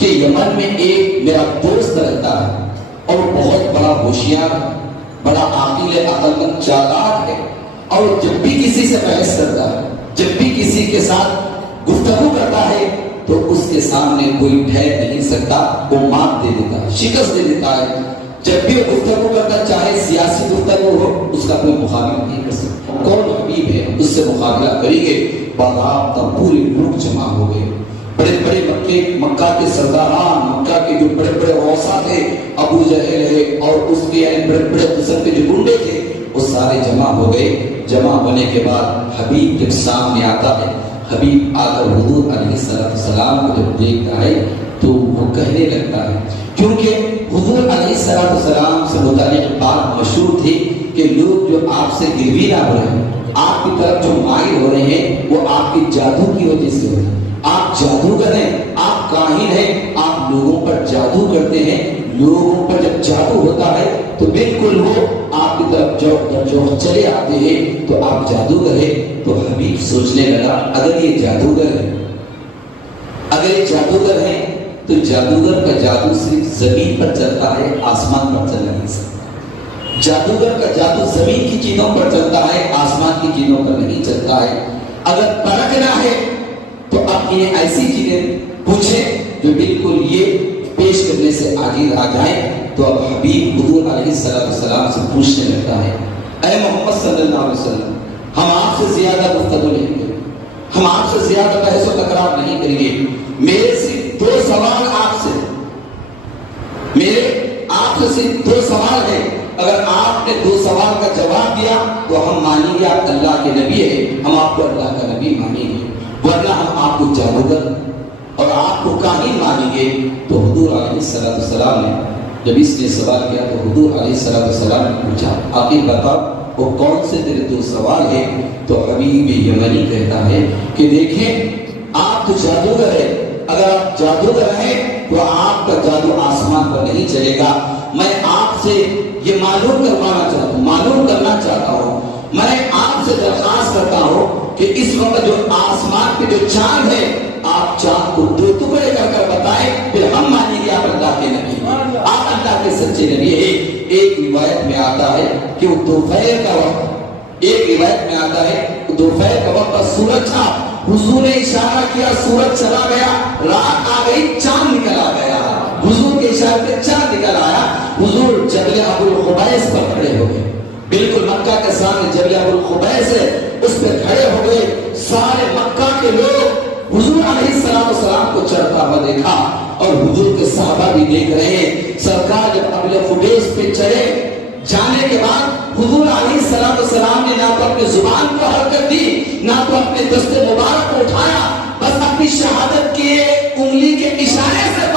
کہ یمن میں ایک میرا دوست رہتا ہے اور بہت بڑا ہوشیار، بڑا عاقل، عقل مند، چالاک ہے، اور جب بھی کسی سے بحث کرتا ہے، جب بھی کسی کے ساتھ گفتگو کرتا ہے تو اس کے سامنے کوئی ٹھہر نہیں سکتا، وہ مات دے دیتا ہے، شکست دے دیتا ہے۔ جب بھی وہ گفتگو کرتا، چاہے سیاسی گفتگو ہو، اس کا کوئی مقابلہ نہیں کر سکتا۔ کون حبیب ہے اس سے مقابلہ کریں گے؟ بادام تب پورے لوگ جمع ہو گئے، بڑے بڑے مکہ کے سرداران، مکہ کے جو بڑے بڑے روسا تھے، ابو جہل ہے اور اس کے بڑے بڑے قسم کے جو گنڈے تھے، وہ سارے جمع ہو گئے۔ جمع ہونے کے بعد حبیب جب سامنے آتا ہے، حبیب آ کر حضور علیہ السلام کو جب دیکھتا ہے تو وہ کہنے لگتا ہے، کیونکہ حضور علیہ السلام سے متعلق بات مشہور تھی کہ لوگ جو آپ سے گروی نہ ہو رہے ہیں، آپ کی طرف جو مائل ہو رہے ہیں، وہ آپ کی جادو کی وجہ سے ہو رہے ہیں۔ آپ جادوگر ہیں، آپ کاہن ہیں، آپ لوگوں پر جادو کرتے ہیں۔ لوگوں پر جب جادو ہوتا ہے تو بالکل وہ آپ کی طرف جو چلے آتے ہیں، تو آپ جادوگر ہیں۔ تو حبیب سوچنے لگا، اگر یہ جادوگر ہے، اگر یہ جادوگر ہے تو جادوگر کا جادو صرف زمین پر چلتا ہے، آسمان پر چل نہیں سکتا۔ جادوگر کا جادو زمین کی چیزوں پر چلتا ہے، آسمان کی چیزوں پر نہیں چلتا ہے۔ اگر پرکھنا ہے تو آپ انہیں ایسی چیزیں پوچھیں جو بالکل یہ پیش کرنے سے عاجز آ جائیں۔ تو اب حبیب حضور علیہ السلام سے پوچھنے لگتا ہے، اے محمد صلی اللہ علیہ وسلم، ہم آپ سے زیادہ گفتگو نہیں کریں گے، ہم آپ سے زیادہ بحث و تکرار نہیں کریں گے۔ میرے صرف دو سوال آپ سے، میرے آپ سے صرف دو سوال ہیں۔ اگر آپ نے دو سوال کا جواب دیا تو ہم مانیں گے آپ اللہ کے نبی ہیں، ہم آپ کو اللہ کا نبی مانیں گے، ورنہ ہم آپ کو جادوگر اور آپ کو کاہن مانیں گے۔ تو حضور علیہ السلام نے جب اس نے سوال کیا تو حضور علیہ السلام نے پوچھا، آخر بتا وہ کون سے تیرے دو سوال ہیں؟ تو حبیب یمنی کہتا ہے کہ دیکھیں، آپ تو جادوگر ہیں، اگر آپ جادوگر ہیں تو آپ کا جادو آسمان پر نہیں چلے گا۔ میں آپ سے یہ معلوم کرنا چاہتا ہوں، میں آپ سے درخواست کرتا ہوں کہ اس وقت جو آسمان پہ جو چاند ہے، آپ چاند کو دو ٹکڑے کر کر بتائیں، پھر ہم مانیں گے آپ اللہ کے نبی ہیں، آپ اللہ کے سچے نبی ہیں۔ ایک روایت میں آتا ہے کہ وہ دوپہر کا وقت، ایک روایت میں آتا ہے دوپہر کا وقت سورج تھا، حضور نے اشارہ کیا، سورج چلا گیا، رات آ گئی، چاند نکل آ گیا، حضور کے اشارے پہ چاند نکل آیا۔ حضور جبل ابو الخبیث پر کھڑے ہو گئے، بالکل مکہ کے سامنے جبل ابو الخبیث ہے، اس پہ کھڑے ہو گئے۔ سارے مکہ کے لوگ حضور علیہ السلام کو چڑھتا ہوا دیکھا، اور حضور کے صحابہ بھی دیکھ رہے ہیں۔ سرکار جب ابو الخبیث پہ چڑھے جانے کے بعد حضور علیہ السلام نے نہ تو اپنی زبان کو حرکت دی، نہ تو اپنے دست مبارک کو اٹھایا، بس اپنی شہادت کے انگلی کے اشارے سے